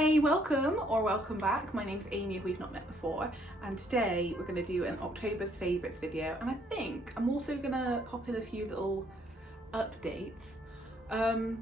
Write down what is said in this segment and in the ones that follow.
Hey, welcome or welcome back. My name's Amy if we've not met before, and today we're going to do an October's favourites video, and I think I'm also going to pop in a few little updates. I'm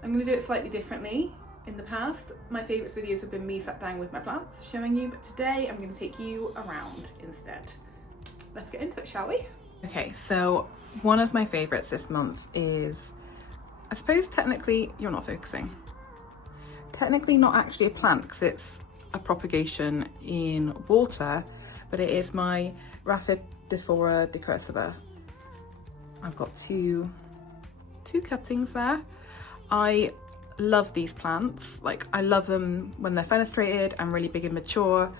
going to do it slightly differently. In the past, my favourites videos have been me sat down with my plants showing you, but today I'm going to take you around instead. Let's get into it, shall we? Okay, so one of my favourites this month is, I suppose technically, you're not focusing. Technically not actually a plant because it's a in water, but it is my Raphidiphora decursita. I've got two cuttings there. I love these plants. Like, I love them when they're fenestrated and really big and mature.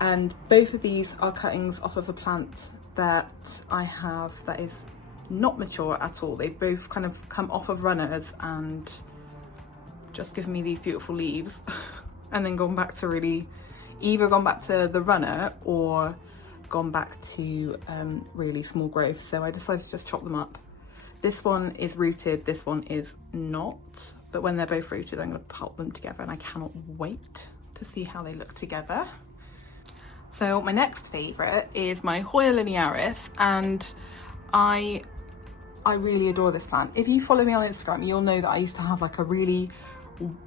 And both of these are cuttings off of a plant that I have that is not mature at all. They've both kind of come off of runners and just given me these beautiful leaves and then gone back to either gone back to the runner or gone back to really small growth. So I decided to just chop them up. This one is rooted, this one is not, but when they're both rooted I'm going to pulp them together and I cannot wait to see how they look together. So my next favourite is my Hoya linearis, and I really adore this plant. If you follow me on Instagram, you'll know that I used to have like a really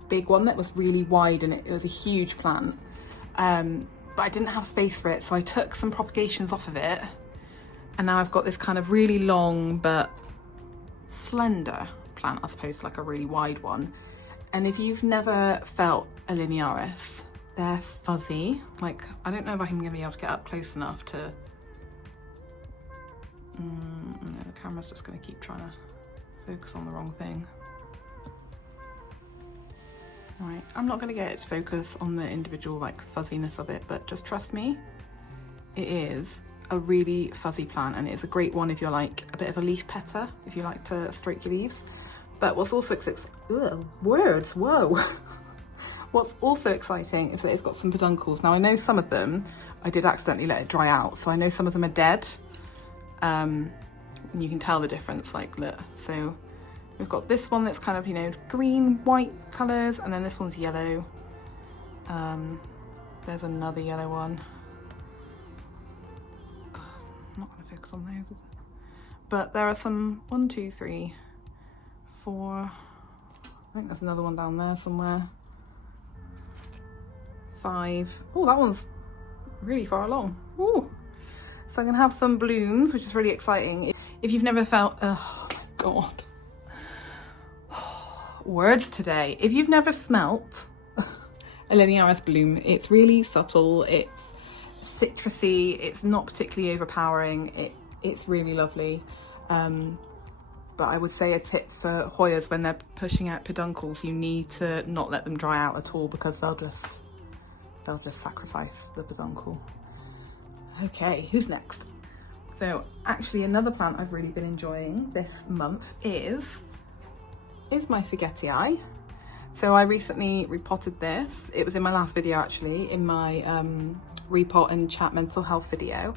big one that was really wide and it was a huge plant, but I didn't have space for it, so I took some propagations off of it and now I've got this kind of really long but slender plant as opposed to like a really wide one. And if you've never felt a linearis, they're fuzzy. Like, I don't know if I'm going to be able to get up close enough to no, the camera's just going to keep trying to focus on the wrong thing. Right, I'm not going to get it to focus on the individual like fuzziness of it, but just trust me, it is a really fuzzy plant and it's a great one if you're like a bit of a leaf petter, if you like to stroke your leaves. But what's also what's also exciting is that it's got some peduncles. Now I know some of them I did accidentally let it dry out, so I know some of them are dead, and you can tell the difference, like, look. So we've got this one that's kind of, you know, green, white colours, and then this one's yellow. There's another yellow one. I'm not going to focus on those, is it? But there are some, 1, 2, 3, 4, I think there's another one down there somewhere. 5. Oh, that one's really far along. Ooh. So I'm going to have some blooms, which is really exciting. If you've never felt, oh my God. Words today. If you've never smelt a linearis bloom, it's really subtle, it's citrusy, it's not particularly overpowering, it's really lovely. But I would say a tip for Hoyas when they're pushing out peduncles, you need to not let them dry out at all because they'll just sacrifice the peduncle. Okay, who's next? So actually another plant I've really been enjoying this month is my forgetii. So I recently repotted this. It was in my last video actually, in my repot and chat mental health video.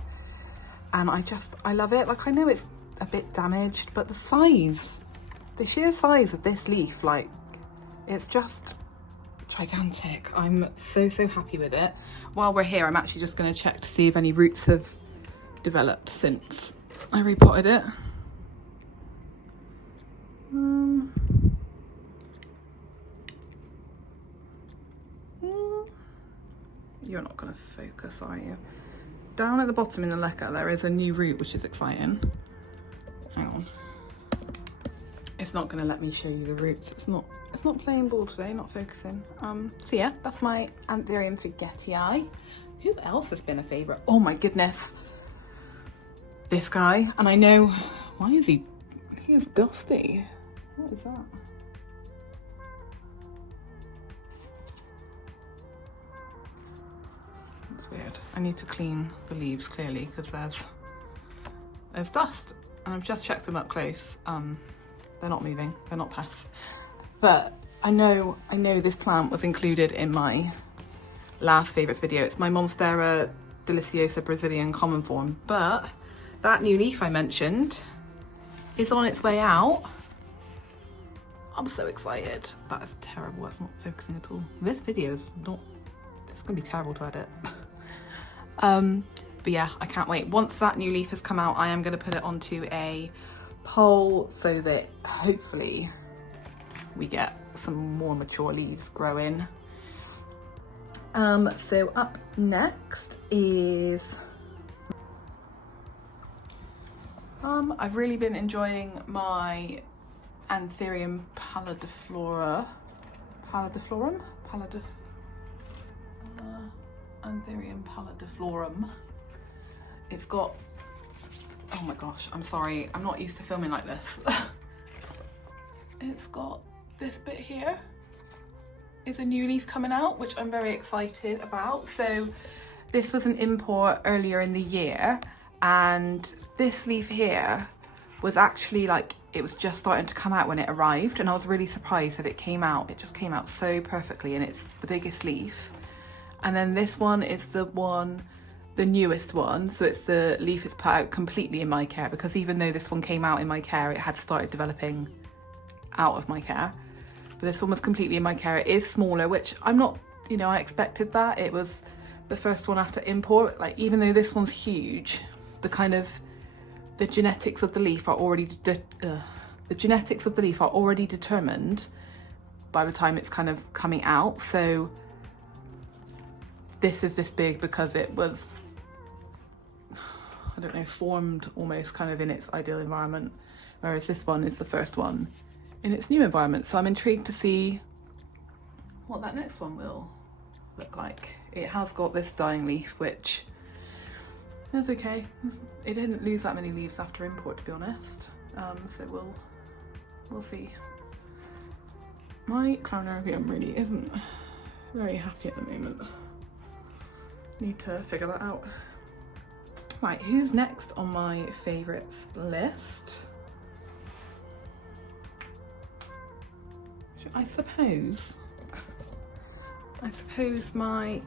And I love it. Like, I know it's a bit damaged, but the sheer size of this leaf, like, it's just gigantic. I'm so happy with it. While we're here, I'm actually just going to check to see if any roots have developed since I repotted it. You're not going to focus, are you? Down at the bottom in the leca there is a new root, which is exciting. Hang on. It's not going to let me show you the roots. It's not playing ball today, not focusing. So yeah, that's my Anthurium forgetii. Who else has been a favourite? Oh my goodness. This guy. And I know, why is he is dusty. What is that? That's weird. I need to clean the leaves clearly because there's dust. And I've just checked them up close. They're not moving, they're not pests. But I know this plant was included in my last favourites video. It's my Monstera deliciosa Brazilian common form, but that new leaf I mentioned is on its way out. I'm so excited. That is terrible, that's not focusing at all. This video is not, it's gonna be terrible to edit. But yeah, I can't wait. Once that new leaf has come out, I am gonna put it onto a pole so that hopefully we get some more mature leaves growing. So up next is, I've really been enjoying my Anthurium pallidiflorum, Anthurium pallidiflorum. It's got, oh my gosh, I'm sorry, I'm not used to filming like this. It's got this bit here is a new leaf coming out, which I'm very excited about. So this was an import earlier in the year, and this leaf here was actually like, it was just starting to come out when it arrived, and I was really surprised that it came out. It just came out so perfectly, and it's the biggest leaf. And then this one is the newest one, so it's the leaf is put out completely in my care, because even though this one came out in my care, it had started developing out of my care. But this one was completely in my care. It is smaller, which I'm not, you know, I expected that. It was the first one after import. Like, even though this one's huge, the kind of, the genetics of the leaf are already, determined by the time it's kind of coming out. So this is this big because it was, I don't know, formed almost kind of in its ideal environment, whereas this one is the first one in its new environment. So I'm intrigued to see what that next one will look like. It has got this dying leaf, which is okay. It didn't lose that many leaves after import, to be honest. So we'll see. My Clownarium really isn't very happy at the moment. Need to figure that out. Right, who's next on my favourites list? I suppose my,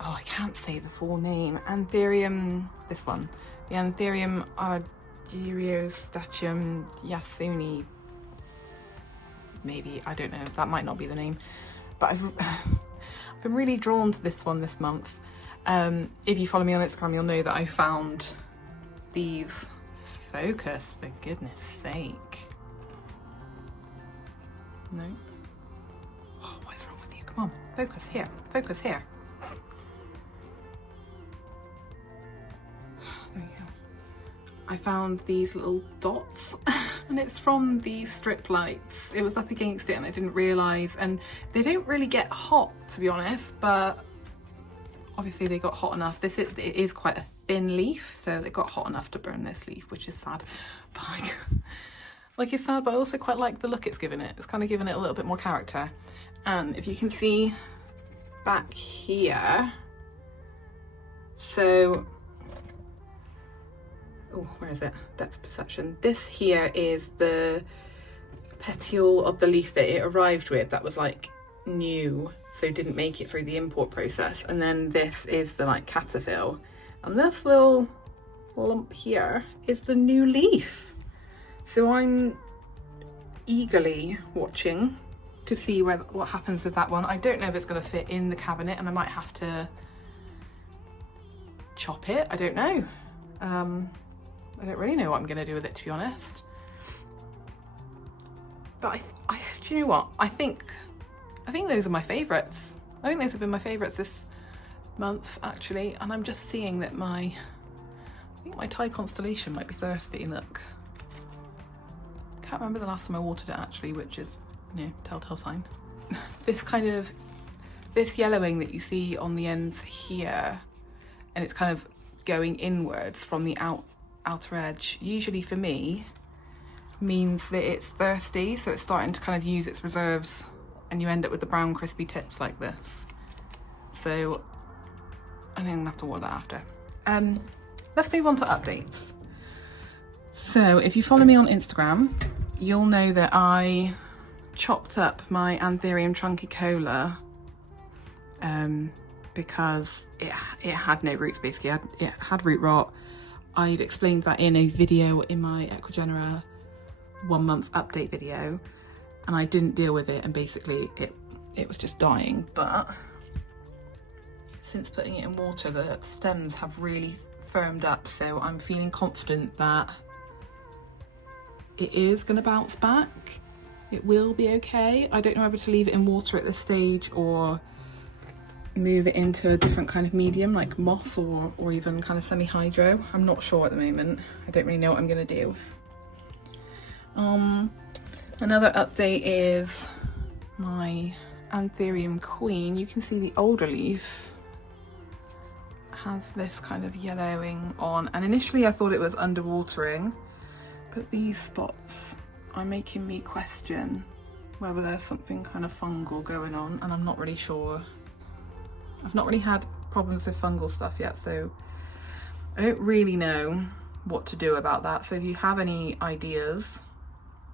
oh, I can't say the full name. Anthurium, this one. The Anthurium argyrostatium yasuni. Maybe, I don't know, that might not be the name. But I've been really drawn to this one this month. If you follow me on Instagram, you'll know that I found these, focus, for goodness sake. No. Oh, what is wrong with you? Come on, focus here, focus here. There you go. I found these little dots and it's from these strip lights. It was up against it and I didn't realise, and they don't really get hot, to be honest, but obviously they got hot enough. It is quite a thin leaf, so they got hot enough to burn this leaf, which is sad. But like, it's sad, but I also quite like the look it's given it. It's kind of given it a little bit more character. And if you can see back here, so, oh, where is it? Depth perception. This here is the petiole of the leaf that it arrived with that was like new, so didn't make it through the import process. And then this is the like cataphyll. And this little lump here is the new leaf. So I'm eagerly watching to see what happens with that one. I don't know if it's going to fit in the cabinet and I might have to chop it. I don't know. I don't really know what I'm going to do with it, to be honest. But do you know what? I think those are my favourites. I think those have been my favourites this month, actually. And I'm just seeing that I think my Thai constellation might be thirsty. Look. Can't remember the last time I watered it, actually, which is, you know, telltale sign. This yellowing that you see on the ends here, and it's kind of going inwards from the outer edge, usually for me means that it's thirsty, so it's starting to kind of use its reserves, and you end up with the brown crispy tips like this. So I think I'm gonna have to water that after. Let's move on to updates. So if you follow me on Instagram, you'll know that I chopped up my Anthurium trunkicola because it had no roots, basically. It had root rot. I'd explained that in a video in my Equigenera 1 month update video and I didn't deal with it, and basically it was just dying. But since putting it in water, the stems have really firmed up, so I'm feeling confident that it is going to bounce back. It will be okay. I don't know whether to leave it in water at this stage or move it into a different kind of medium like moss or even kind of semi-hydro. I'm not sure at the moment. I don't really know what I'm going to do. Another update is my Anthurium Queen. You can see the older leaf has this kind of yellowing on, and initially I thought it was underwatering, but these spots are making me question whether there's something kind of fungal going on, and I'm not really sure. I've not really had problems with fungal stuff yet, so I don't really know what to do about that. So if you have any ideas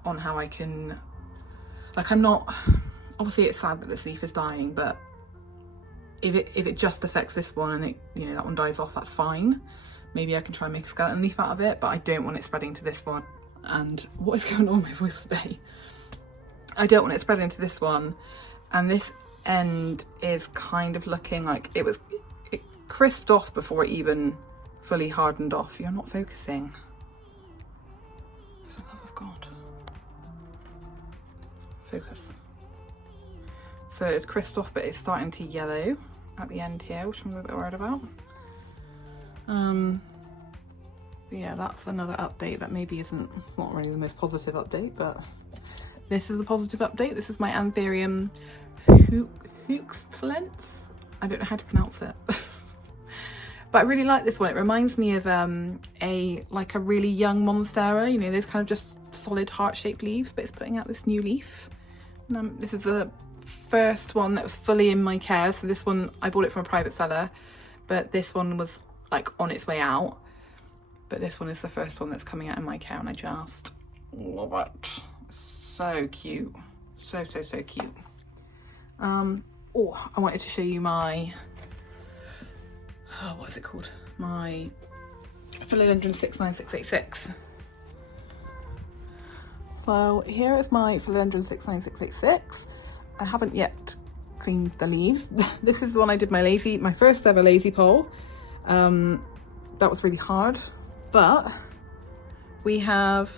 on how I can, like, I'm not, obviously it's sad that this leaf is dying, but if it just affects this one and it, you know, that one dies off, that's fine. Maybe I can try and make a skeleton leaf out of it, but I don't want it spreading to this one. And what is going on with my voice today? I don't want it spreading to this one, and this end is kind of looking like it crisped off before it even fully hardened off. You're not focusing. For the love of God. Focus. So it crisped off, but it's starting to yellow at the end here, which I'm a bit worried about. Yeah, that's another update that maybe isn't, it's not really the most positive update, but this is a positive update. This is my Anthurium houseplants. I don't know how to pronounce it. But I really like this one. It reminds me of a really young monstera, you know, those kind of just solid heart-shaped leaves, but it's putting out this new leaf. And this is the first one that was fully in my care. So this one, I bought it from a private seller, but this one was like on its way out. But this one is the first one that's coming out in my care, and I just love it. So cute. So cute. Oh, I wanted to show you my, what is it called? My Philodendron 69686. So here is my Philodendron 69686. I haven't yet cleaned the leaves. This is the one I did my first ever lazy pole. That was really hard, but we have,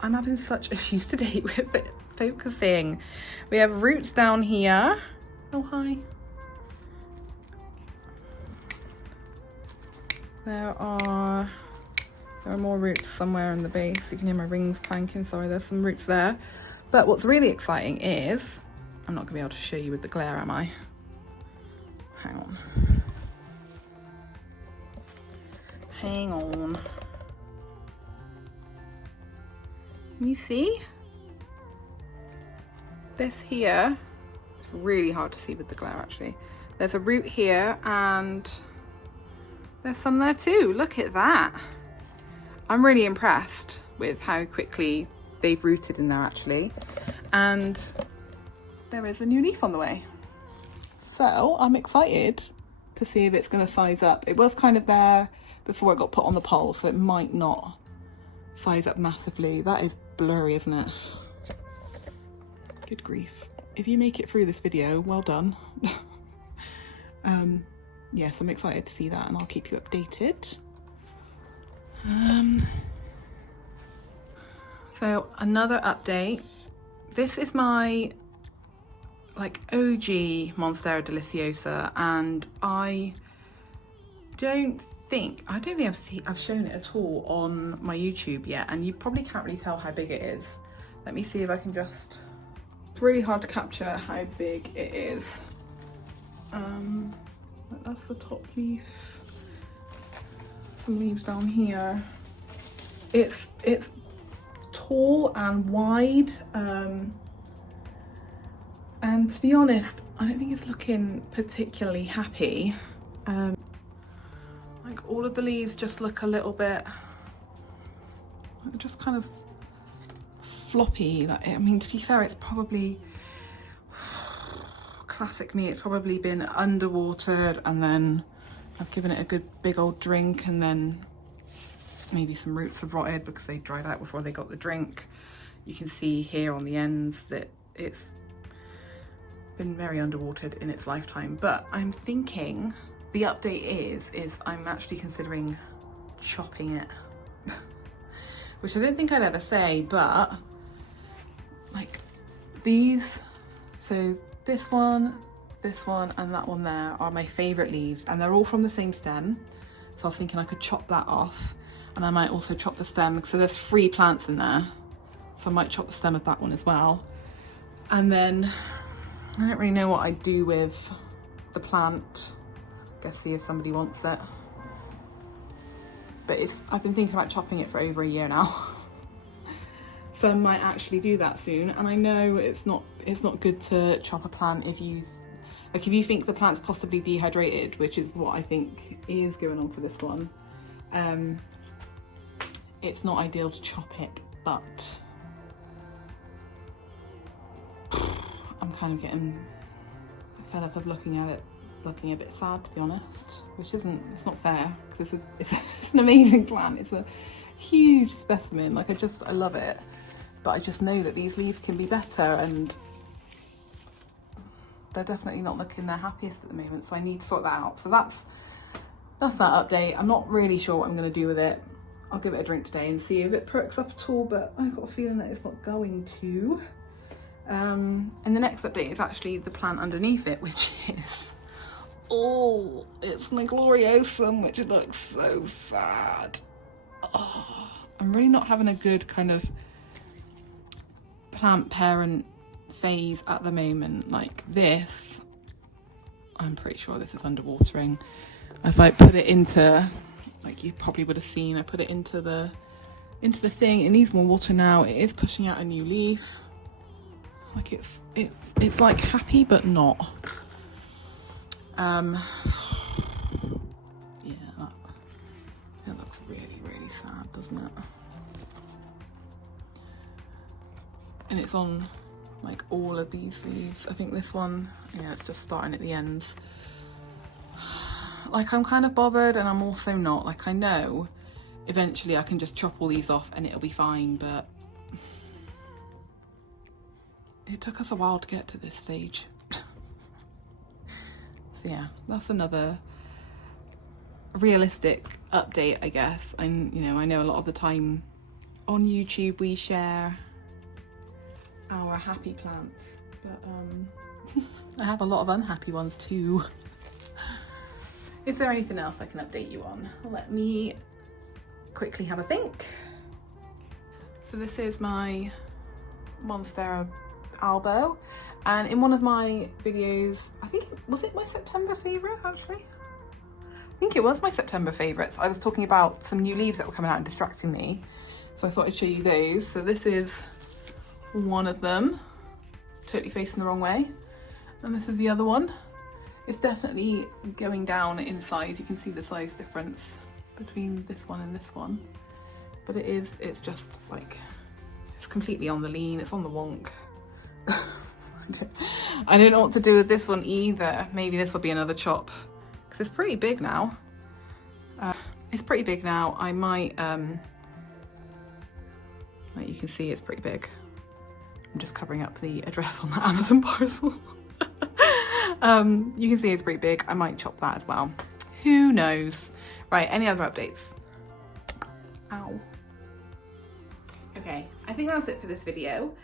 I'm having such issues today with it focusing. We have roots down here. Oh, hi. There are more roots somewhere in the base. You can hear my rings clanking. Sorry, there's some roots there. But what's really exciting is, I'm not gonna be able to show you with the glare, am I? Hang on. Hang on. Can you see? This here, it's really hard to see with the glare actually. There's a root here and there's some there too. Look at that. I'm really impressed with how quickly they've rooted in there actually. And there is a new leaf on the way. So I'm excited to see if it's going to size up. It was kind of there before it got put on the pole, so it might not size up massively. That is blurry, isn't it? Good grief. If you make it through this video, well done. Yes, I'm excited to see that, and I'll keep you updated. So another update. This is my OG Monstera deliciosa, and I don't think I've shown it at all on my YouTube yet, and you probably can't really tell how big it is. Let me see if I can just, it's really hard to capture how big it is. That's the top leaf. Some leaves down here. It's tall and wide, and to be honest, I don't think it's looking particularly happy. Like all of the leaves just look a little bit, just kind of floppy. I mean, to be fair, it's probably, classic me, it's probably been underwatered and then I've given it a good big old drink and then maybe some roots have rotted because they dried out before they got the drink. You can see here on the ends that it's been very underwatered in its lifetime. But I'm thinking the update is I'm actually considering chopping it, which I don't think I'd ever say, but like these, so this one, and that one there are my favourite leaves, and they're all from the same stem. So I was thinking I could chop that off, and I might also chop the stem, so there's 3 plants in there. So I might chop the stem of that one as well. And then I don't really know what I'd do with the plant. Guess see if somebody wants it. But I've been thinking about chopping it for over a year now. So I might actually do that soon. And I know it's not good to chop a plant if you think the plant's possibly dehydrated, which is what I think is going on for this one. It's not ideal to chop it, but I'm kind of getting fed up of looking at it, looking a bit sad, to be honest, which it's not fair, because it's an amazing plant. It's a huge specimen. Like I love it, but I just know that these leaves can be better, and they're definitely not looking their happiest at the moment, so I need to sort that out. So that's that update. I'm not really sure what I'm going to do with it. I'll give it a drink today and see if it perks up at all, but I've got a feeling that it's not going to. And the next update is actually the plant underneath it, which is, oh, it's my gloriosum, which looks so sad. Oh, I'm really not having a good kind of plant parent phase at the moment. Like this, I'm pretty sure this is underwatering. If I put it into, like you probably would have seen, I put it into the thing. It needs more water now. It is pushing out a new leaf. Like it's like happy but not. Yeah, that looks really sad, doesn't it? And it's on like all of these leaves. I think this one, yeah, it's just starting at the ends. Like I'm kind of bothered, and I'm also not. Like I know eventually I can just chop all these off and it'll be fine, but it took us a while to get to this stage. So yeah, that's another realistic update, I guess. And I know a lot of the time on YouTube we share our happy plants, but I have a lot of unhappy ones too. Is there anything else I can update you on? Let me quickly have a think. So this is my Monstera albo, and in one of my videos, I think, was it my September favourite actually? I think it was my September favourites. I was talking about some new leaves that were coming out and distracting me, so I thought I'd show you those. So this is one of them, totally facing the wrong way, and this is the other one. It's definitely going down in size. You can see the size difference between this one and this one, but it's just like, it's completely on the lean, it's on the wonk. I don't know what to do with this one either. Maybe this will be another chop, because it's pretty big now. I might, like you can see, it's pretty big. I'm just covering up the address on the Amazon parcel. You can see it's pretty big. I might chop that as well. Who knows? Right, any other updates? Ow. Okay, I think that's it for this video.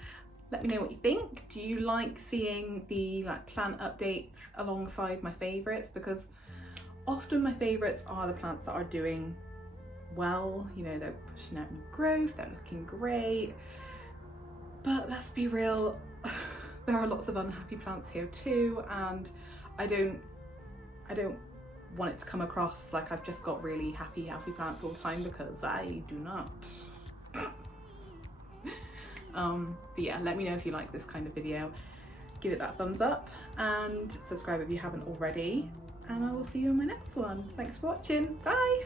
Let me know what you think. Do you like seeing the plant updates alongside my favourites? Because often my favourites are the plants that are doing well. They're pushing out new growth, they're looking great. But let's be real, there are lots of unhappy plants here too, and I don't want it to come across like I've just got really happy, healthy plants all the time, because I do not. But yeah, let me know if you like this kind of video. Give it that thumbs up and subscribe if you haven't already, and I will see you in my next one. Thanks for watching. Bye.